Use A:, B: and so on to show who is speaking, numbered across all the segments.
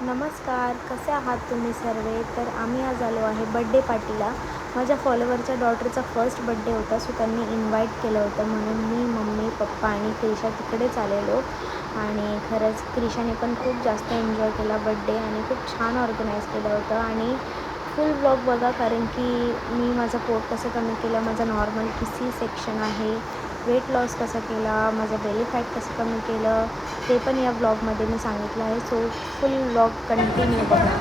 A: नमस्कार कसे आहात तुम्ही सर्व? तर आम्ही आज आलो आहे बड्डे पार्टीला. माझ्या फॉलोवरच्या डॉटरचा फर्स्ट बड्डे होता सो त्यांनी इन्व्हाइट केलं होतं. म्हणून मी मम्मी पप्पा आणि क्रिशा तिकडेच आलेलो आणि खरंच क्रिशाने पण खूप जास्त एन्जॉय केला बड्डे आणि खूप छान ऑर्गनाईज केलं होतं. आणि फुल ब्लॉग बघा कारण की मी माझं पोट कसं कमी केलं माझं नॉर्मल किसी सेक्शन आहे. वेट लॉस कसा केला माझं बेली फॅट कसं कमी केलं ते पण या ब्लॉगमध्ये मी सांगितलं आहे. सो फुल ब्लॉग कंटिन्यू बघा.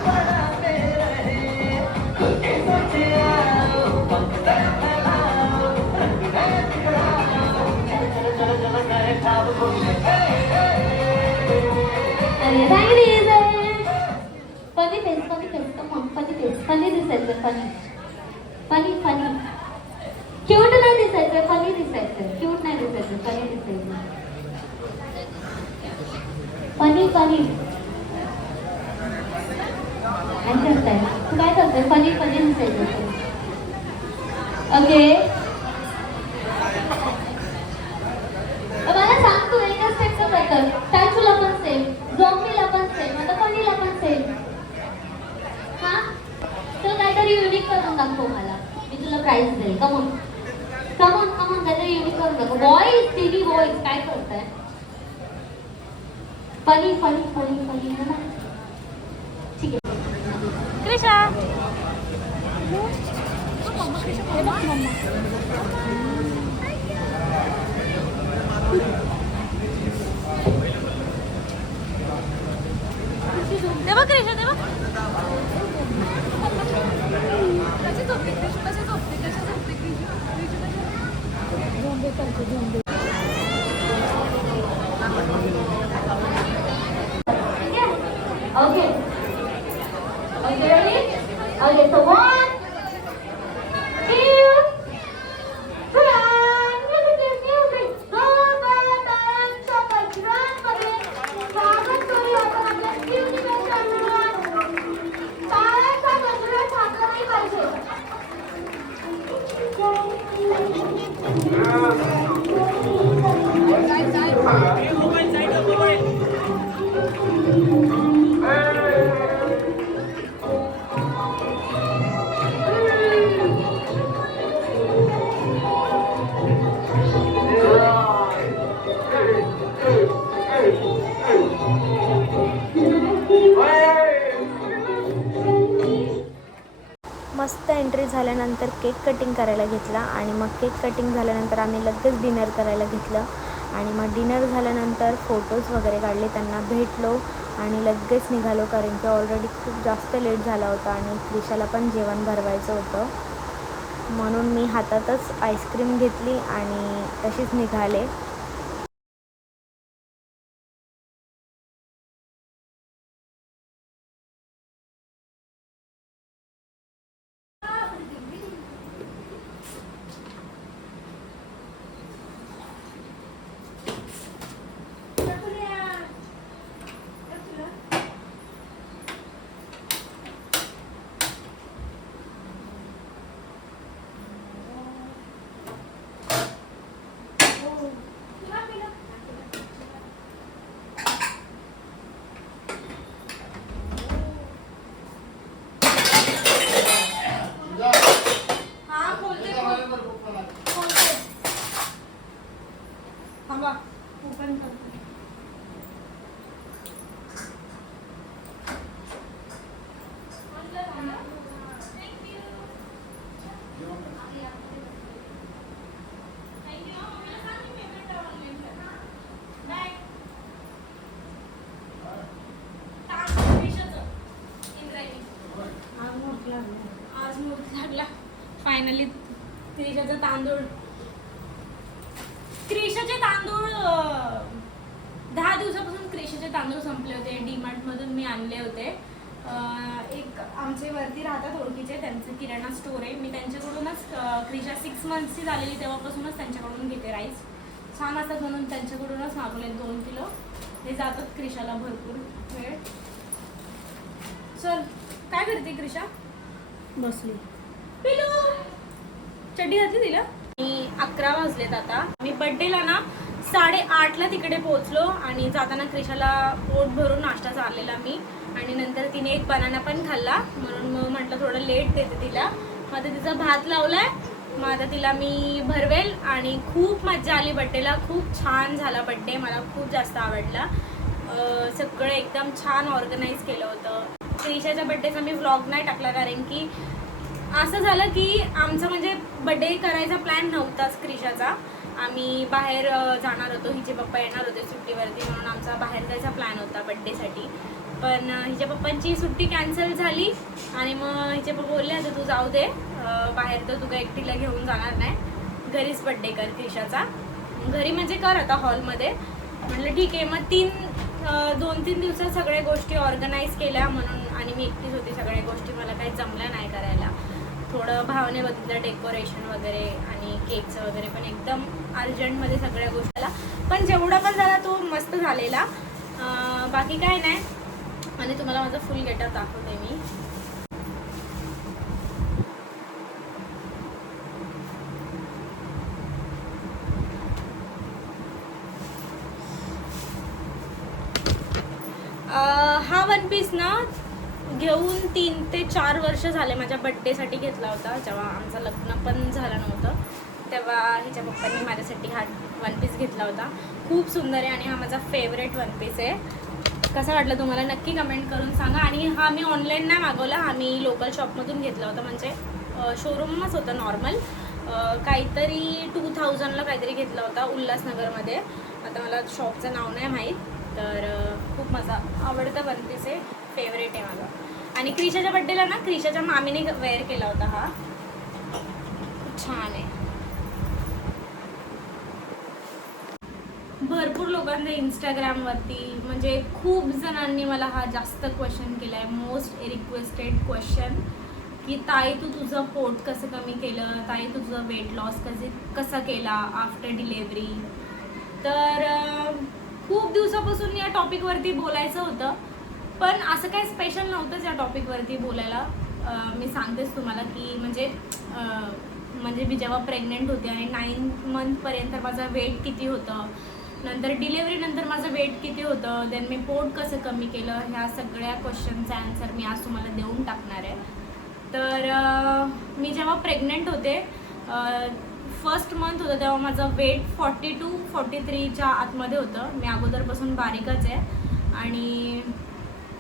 B: अरे right funny face funny face come on funny face funny funny funny ते फनी दिसायचं क्यूट नाही दिसायचं फनी दिसायचं फनी फनी काय करताय तू काय करताय फनी फनी दिसायचं ओके मला सांग तू एका स्टेपचं काय कर पण सेम झॉम्बीला पण सेम आता फणीला पण सेम हा तो काहीतरी युनिक करून दाखव मला मी तुला प्राइस देईल कमॉन कमॉन काहीतरी युनिक करून दाखव बॉईज टीव्ही बॉईज काय करताय फनी फनी फनी फनी है ना ठीक आहे
A: क्रिशा देवा क्रिशा करायला घेतला आणि मग केक कटिंग झाल्यानंतर आम्ही लगेच डिनर करायला घेतलं. आणि मग डिनर झाल्यानंतर फोटोज वगैरे काढले त्यांना भेटलो आणि लगेच निघालो कारण की ऑलरेडी खूप जास्त लेट झाला होता आणि क्रिशाला पण जेवण भरवायचं होतं. म्हणून मी हातातच आईस्क्रीम घेतली आणि तशीच निघाले
C: आज मूर्ती लागला फायनली क्रिशाचा तांदूळ. क्रिशाचे तांदूळ दहा दिवसापासून क्रिशाचे तांदूळ संपले होते. डीमार्टमधून मी आणले होते. एक आमचे वरती राहतात ओळखीचे त्यांचं किराणा स्टोर आहे. मी त्यांच्याकडूनच क्रिशा सिक्स मंथची झालेली तेव्हापासूनच त्यांच्याकडून घेते राईस छान असतात म्हणून त्यांच्याकडूनच मागवले दोन किलो. हे जातात क्रिशाला भरपूर वेळ. चल काय करते क्रिशा
A: बसली.
C: चड्डी घातली तिला? मी अकरा वाजलेत आता. मी बड्डेला ना साडेआठला तिकडे पोहोचलो आणि जाताना क्रिशाला पोट भरून नाश्ता चाललेला मी. आणि नंतर तिने एक बनाना पण खाल्ला. म्हणून मग म्हटलं थोडं लेट देते तिला. मग आता तिचा भात लावलाय. मग आता तिला मी भरवेल आणि खूप मजा आली बड्डेला खूप छान झाला बड्डे मला खूप जास्त आवडला. सगळं एकदम छान ऑर्गनाईज केलं होतं. त्रिशाच्या बड्डेचा मी व्लॉग नाही टाकला कारण की असं झालं की आमचं म्हणजे बड्डे करायचा प्लॅन नव्हताच क्रिशाचा. आम्ही बाहेर जाणार होतो. हिचे पप्पा येणार होते सुट्टीवरती म्हणून आमचा बाहेर जायचा प्लॅन होता बड्डेसाठी पण हिच्या पप्पांची सुट्टी कॅन्सल झाली आणि मग हिचे पप्पा बोलले आता तू जाऊ दे. बाहेर तर तू एकटीला घेऊन जाणार नाही. घरीच बड्डे कर क्रिशाचा. घरी म्हणजे कर आता हॉलमध्ये म्हटलं ठीक आहे. मग तीन दोन तीन दिवसात सगळ्या गोष्टी ऑर्गनाईज केल्या म्हणून आणि मी एकटीच होती सगळ्या गोष्टी. मला काही जमल्या नाही करायला. थोडं भावने बघितलं डेकोरेशन वगैरे आणि केकचं वगैरे पण एकदम अर्जंटमध्ये सगळ्या गोष्टीला. पण जेवढा पण झाला तो मस्त झालेला. बाकी काय नाही. आणि तुम्हाला माझा फुल गेटअप दाखवते मी. हा वन पीस ना घेऊन तीन ते चार वर्ष झाले माझ्या बड्डेसाठी घेतला होता जेव्हा आमचं लग्न पण झालं नव्हतं. तेव्हा हिच्या पप्पांनी माझ्यासाठी हा वन पीस घेतला होता. खूप सुंदर आहे आणि हा माझा फेवरेट वन पीस आहे. कसा वाटला तुम्हाला? नक्की कमेंट करून सांगा. आणि हा मी ऑनलाईन नाही मागवला हा मी लोकल शॉपमधून घेतला होता. म्हणजे शोरूमच होतं नॉर्मल काहीतरी टू थाउजंडला काहीतरी घेतला होता उल्हासनगरमध्ये. आता मला शॉपचं नाव नाही माहीत तर माझा आवडता वन पीस आहे फेवरेट आहे माझा. आणि क्रिशाच्या बड्डेला ना क्रिशाच्या मामीने वेअर केला होता हा. खूप छान आहे. भरपूर लोकांना इंस्टाग्रामवरती म्हणजे खूप जणांनी मला हा जास्त क्वेश्चन केला आहे मोस्ट रिक्वेस्टेड क्वेश्चन की ताई तू तुझं पोट कसं कमी केलं? ताई तू तुझं वेट लॉस कसे कसा केला आफ्टर डिलेवरी तर खूप दिवसापासून या टॉपिकवरती बोलायचं होतं. पण असं काही स्पेशल नव्हतंच या टॉपिकवरती बोलायला. मी सांगतेच तुम्हाला की म्हणजे म्हणजे मी जेव्हा प्रेग्नेंट होते आणि नाईन मंथपर्यंत माझं वेट किती होतं नंतर डिलेवरीनंतर माझं वेट किती होतं देन मी पोट कसं कमी केलं ह्या सगळ्या क्वेश्चनचा आन्सर मी आज तुम्हाला देऊन टाकणार आहे. तर मी जेव्हा प्रेग्नेंट होते फर्स्ट मंथ होतं तेव्हा माझं वेट फॉर्टी टू फॉर्टी थ्रीच्या आतमध्ये होतं. मी अगोदरपासून बारीकच आहे. आणि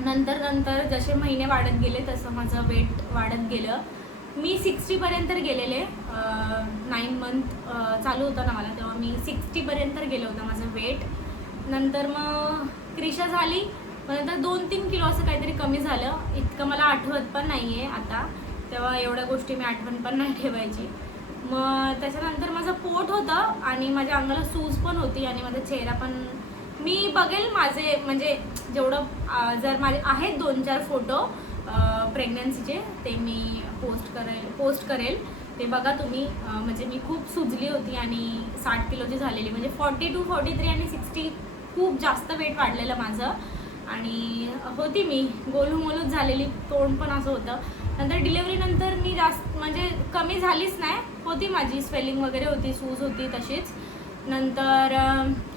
C: नंतर नंतर जसे महिने वाढत गेले तसं माझं वेट वाढत गेलं. मी सिक्स्टीपर्यंत गेलेले. नाईन मंथ चालू होतं ना मला तेव्हा मी सिक्स्टीपर्यंत गेलं होतं माझं वेट नंतर मग क्रिशा झाली. मग नंतर दोन तीन किलो असं काहीतरी कमी झालं. इतकं मला आठवत पण नाही आहे आता. तेव्हा एवढ्या गोष्टी मी आठवण पण नाही ठेवायची. मग त्याच्यानंतर माझं पोट होतं आणि माझ्या अंगाला सूज पण होती आणि माझा चेहरा पण मी बघेल माझे म्हणजे जेवढं जर माझे आहेत दोन चार फोटो प्रेग्नन्सीचे ते मी पोस्ट करेल पोस्ट करेल. ते बघा तुम्ही म्हणजे मी खूप सुजली होती आणि साठ किलोची झालेली म्हणजे फॉर्टी टू फॉर्टी थ्री आणि सिक्स्टी खूप जास्त वेट वाढलेलं माझं. आणि होती मी गोलूमोलूच झालेली तोंड पण असं होतं. नंतर डिलेवरीनंतर मी जास्त म्हणजे कमी झालीच नाही. होती माझी स्वेलिंग वगैरे होती सूज होती तशीच. नंतर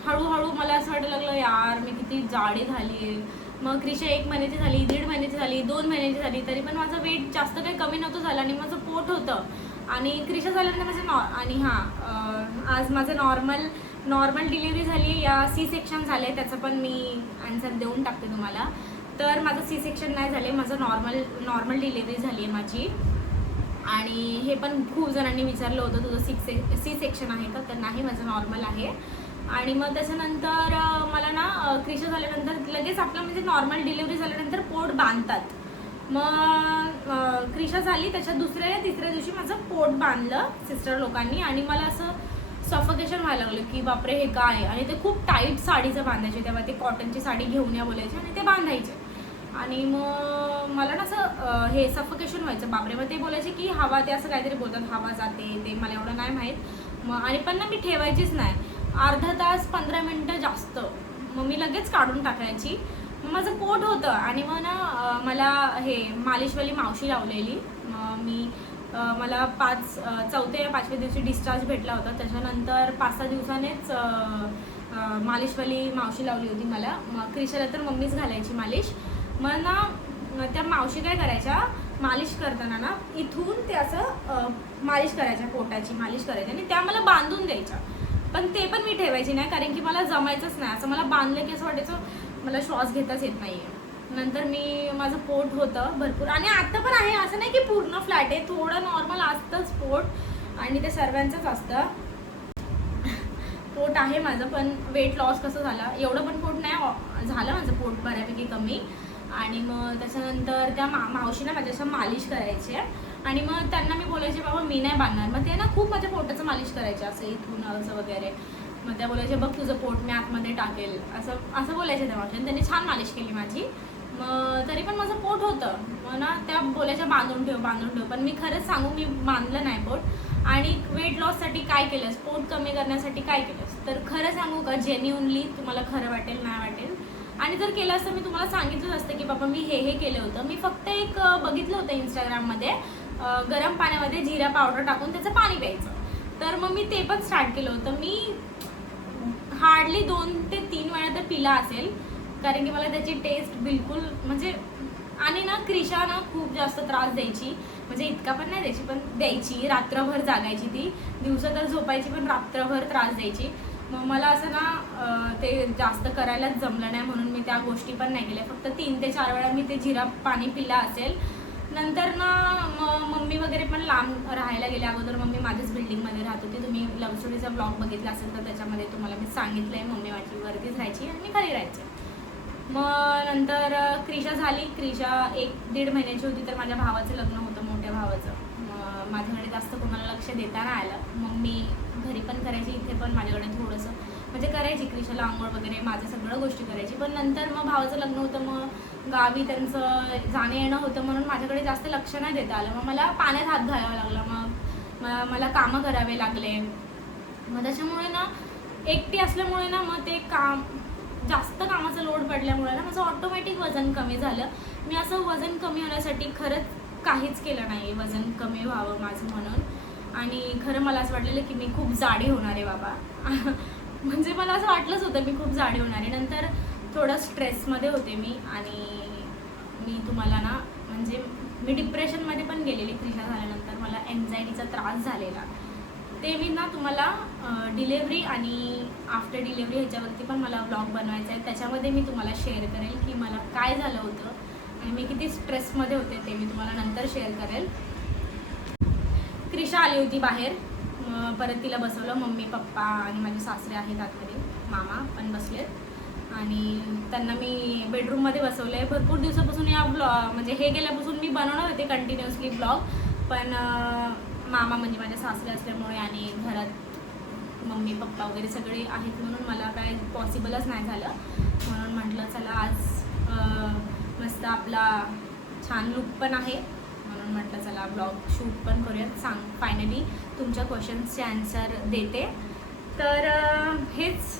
C: हळूहळू मला असं वाटायला लागलं यार मी किती जाडी झाली. मग क्रिशा एक महिन्याची झाली दीड महिन्याची झाली दोन महिन्याची झाली तरी पण माझं वेट जास्त काही कमी नव्हतं झालं आणि माझं पोट होतं. आणि क्रिशा झाल्यानंतर माझं नॉ आणि हां आज माझं नॉर्मल नॉर्मल डिलिव्हरी झाली या सी सेक्शन झाले त्याचं पण मी आन्सर देऊन टाकते तुम्हाला. तर माझं सी सेक्शन नाही झाले माझं नॉर्मल नॉर्मल डिलेवरी झाली आहे माझी. आणि हे पण खूप जणांनी विचारलं होतं तुझं सिक्स सी सेक्शन आहे का? तर नाही माझं नॉर्मल आहे. आणि मग त्याच्यानंतर मला ना क्रिशा झाल्यानंतर लगेच आपलं म्हणजे नॉर्मल डिलेवरी झाल्यानंतर पोट बांधतात. मग क्रिशा झाली त्याच्या दुसऱ्या या तिसऱ्या दिवशी माझं पोट बांधलं सिस्टर लोकांनी. आणि मला असं सफोकेशन व्हायला लागलं की बापरे हे काय? आणि ते खूप टाईट साडीचं बांधायचे. तेव्हा ते कॉटनची साडी घेऊन या बोलायचे आणि ते बांधायचे. आणि मग मला ना असं हे सफोकेशन व्हायचं. बापरे मग ते बोलायचे की हवा ते असं काहीतरी बोलतात हवा जाते ते मला एवढं नाही माहीत. मग आणि पण ना मी ठेवायचीच नाही. अर्धा तास पंधरा मिनटं जास्त. मग मी लगेच काढून टाकायची. मग माझं पोट होतं आणि मग ना मला हे मालिशवाली मावशी लावलेली. मग मी मला पाच चौथे चौथ्या या पाचव्या दिवशी डिस्चार्ज भेटला होता. त्याच्यानंतर पाच सहा दिवसानेच मालिशवाली मावशी लावली होती मला. मग क्रिशाला तर मम्मीच घालायची मालिश. मग ना त्या मावशी काय करायच्या मालिश करताना ना इथून ते असं मालिश करायच्या पोटाची मालिश करायची आणि त्या मला बांधून द्यायच्या. पण ते पण मी ठेवायची नाही कारण की मला जमायचंच नाही. असं मला बांधलं की असं वाटायचं मला श्वास घेताच येत नाही नंतर मी माझं पोट होतं भरपूर. आणि आत्ता पण आहे असं नाही की पूर्ण फ्लॅट आहे थोडं नॉर्मल असतंच पोट. आणि ते सर्वांचंच असतं. पोट आहे माझं पण वेट लॉस कसं झालं? एवढं पण पोट नाही झालं माझं पोट बऱ्यापैकी कमी. आणि मग त्याच्यानंतर त्या मा मावशीला माझ्याशी मालिश करायची आणि मग त्यांना मी बोलायचे बाबा मी नाही बांधणार. मग ते ना खूप माझ्या पोटाचं मालिश करायचे असं इथून असं वगैरे. मग त्या बोलायचे बघ तुझं पोट मी आतमध्ये टाकेल. असं असं बोलायचे त्या मावशी. त्यांनी छान मालिश केली माझी. मग तरी पण माझं पोट होतं. मग ना त्या बोलायच्या बांधून ठेव बांधून ठेव. पण मी खरंच सांगू मी बांधलं नाही पोट. आणि वेट लॉससाठी काय केलंस? पोट कमी करण्यासाठी काय केलंस? तर खरं सांगू का? जेन्युनली तुम्हाला खरं वाटेल नाही वाटेल? आणि जर केलं असतं मी तुम्हाला सांगितलं असतं की बाबा मी हे हे केलं होतं. मी फक्त एक बघितलं होतं इंस्टाग्राममध्ये गरम पाण्यामध्ये जिरा पावडर टाकून त्याचं पाणी प्यायचं. तर मग मी ते पण स्टार्ट केलं होतं. मी हार्डली दोन ते तीन वेळा तर पिला असेल कारण की मला त्याची टेस्ट बिलकुल म्हणजे आणि ना क्रिशा ना खूप जास्त त्रास द्यायची. म्हणजे इतका पण नाही द्यायची पण द्यायची. रात्रभर जागायची ती. दिवसा तर झोपायची पण रात्रभर त्रास द्यायची. मग मला असं ना ते जास्त करायलाच जमलं नाही म्हणून मी त्या गोष्टी पण नाही केल्या. फक्त तीन ते चार वेळा मी ते जिरा पाणी पिला असेल. नंतर ना मग मम्मी वगैरे पण लांब राहायला गेल्या अगोदर. मम्मी माझ्याच बिल्डिंगमध्ये राहत होती. तुम्ही लव्ह स्टोरीचा ब्लॉग बघितला असेल तर त्याच्यामध्ये तुम्हाला मी सांगितलं आहे मम्मी माझी वरतीच राहायची आणि मी खाली राहायचे. मग नंतर क्रिशा झाली. क्रिशा एक दीड महिन्याची होती तर माझ्या भावाचं लग्न होतं मोठ्या भावाचं. मग माझ्याकडे जास्त कोणाला लक्ष देता नाही आलं. मग मी घरी पण करायची इथे पण माझ्याकडे थोडंसं. म्हणजे करायची क्रिशाला आंघोळ वगैरे माझं सगळं गोष्टी करायची. पण नंतर मग भावाचं लग्न होतं मग गावी त्यांचं जाणं येणं होतं म्हणून माझ्याकडे जास्त लक्ष नाही देता आलं. मग मला पाण्यात हात घालावा लागला. मग मला कामं करावे लागले. मग त्याच्यामुळे ना एकटी असल्यामुळे ना मग ते काम जास्त कामाचा लोड पडल्यामुळे ना माझं ऑटोमॅटिक वजन कमी झालं. मी असं वजन कमी होण्यासाठी खरंच काहीच केलं नाही. वजन कमी व्हावं माझं म्हणून. आणि खरं मला असं वाटलेलं की मी खूप जाडी होणार आहे बाबा. म्हणजे मला असं वाटलंच होतं मी खूप जाडी होणार आहे. नंतर थोडं स्ट्रेसमध्ये होते मी आणि मी तुम्हाला ना म्हणजे मी डिप्रेशनमध्ये पण गेलेली क्रिशा झाल्यानंतर मला एन्झायटीचा त्रास झालेला. ते मी ना तुम्हाला डिलेवरी आणि आफ्टर डिलेवरी ह्याच्यावरती पण मला ब्लॉग बनवायचा आहे. त्याच्यामध्ये मी तुम्हाला शेअर करेल की मला काय झालं होतं आणि मी किती स्ट्रेसमध्ये होते ते मी तुम्हाला नंतर शेअर करेल. क्रिशा आली होती बाहेर. परत तिला बसवलं. मम्मी पप्पा आणि माझे सासरे आहेत आतमध्ये. मामा पण बसलेत. आणि त्यांना मी बेडरूममध्ये बसवलं आहे भरपूर दिवसापासून या ब्लॉग म्हणजे हे गेल्यापासून मी बनवणार होते कंटिन्युअसली ब्लॉग. पण मामा म्हणजे माझ्या सासरे असल्यामुळे आणि घरात मम्मी पप्पा वगैरे सगळे आहेत म्हणून मला काय पॉसिबलच नाही झालं. म्हणून म्हटलं चला आज मस्त आपला छान लुक पण आहे. म्हणून म्हटलं चला ब्लॉग शूट पण करूयात. सांग फायनली तुमच्या क्वेश्चन्सचे आन्सर देते. तर हेच.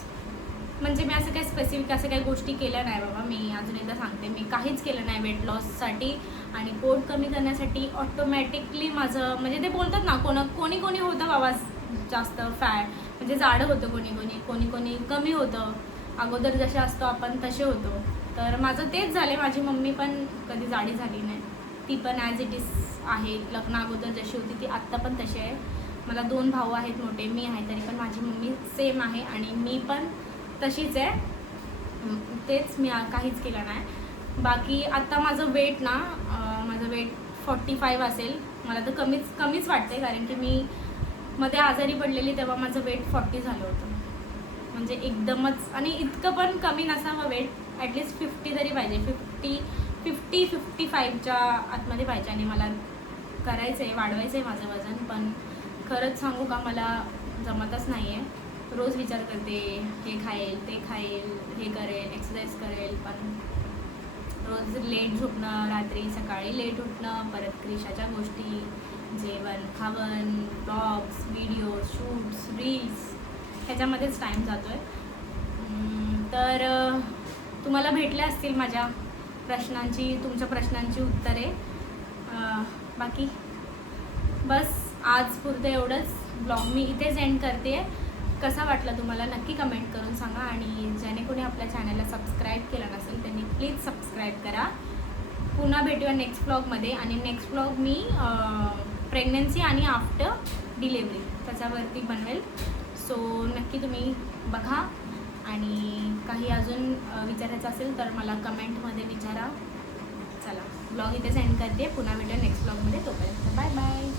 C: म्हणजे मी असं काही स्पेसिफिक असं काही गोष्टी केल्या नाही बाबा. मी अजून एकदा सांगते. मी काहीच केलं नाही वेट लॉससाठी आणि पोट कमी करण्यासाठी ऑटोमॅटिकली माझं म्हणजे ते बोलतात ना कोण कोणी कोणी होतं बाबा जास्त फॅट म्हणजे जाडं होतं कोणी कोणी. कोणी कोणी कमी होतं. अगोदर जसे असतो आपण तसे होतो. तर माझं तेच झाले माझी मम्मी पण कधी जाडी झाली नाही. ती पण ॲज इट इज आहे. लग्न अगोदर जशी होती ती आत्ता पण तशी आहे. मला दोन भाऊ आहेत मोठे मी आहे तरी पण माझी मम्मी सेम आहे आणि मी पण तशीच आहे. तेच मी काहीच केलं नाही. बाकी आत्ता माझं वेट ना माझं वेट फॉर्टी फाईव्ह असेल. मला तर कमीच कमीच वाटते कारण की मी मध्ये आजारी पडलेली तेव्हा माझं वेट फॉर्टी झालं होतं. म्हणजे एकदमच आणि इतकं पण कमी नसावं वेट ॲटलिस्ट फिफ्टी तरी पाहिजे. फिफ्टी फिफ्टी फिफ्टी फाईव्हच्या आतमध्ये पाहिजे आणि मला करायचं आहे वाढवायचं आहे माझं वजन पण खरंच सांगू का मला जमतच नाही आहे रोज विचार करते हे खाईल ते खाईल हे करेल एक्सरसाइज करेल पण रोज लेट झोपणं रात्री सकाळी लेट उठणं परत क्रिशाच्या गोष्टी जेवण खावण ब्लॉग्स व्हिडिओ शूट्स रील्स ह्याच्यामध्येच टाईम जातो आहे तर तुम्हाला भेटल्या असतील माझ्या प्रश्नांची तुमच्या प्रश्नांची उत्तरे. बाकी? बस आज पुरतं एवढंच. ब्लॉग मी इथेच एंड करते. कसा वाटला तुम्हाला? नक्की कमेंट करून सांगा आणि ज्याने कोणी आपल्या चॅनलला सबस्क्राईब केलं नसेल त्यांनी प्लीज सबस्क्राईब करा. पुन्हा भेटूया नेक्स्ट ब्लॉगमध्ये आणि नेक्स्ट ब्लॉग मी प्रेग्नन्सी आणि आफ्टर डिलेवरी त्याच्यावरती बनवेल. सो नक्की तुम्ही बघा. आणि काही अजून विचारायचं असेल तर मला कमेंटमध्ये विचारा. चला ब्लॉग इथे सेंड करते. पुन्हा भेटूया नेक्स्ट ब्लॉगमध्ये. तोपर्यंत बाय बाय.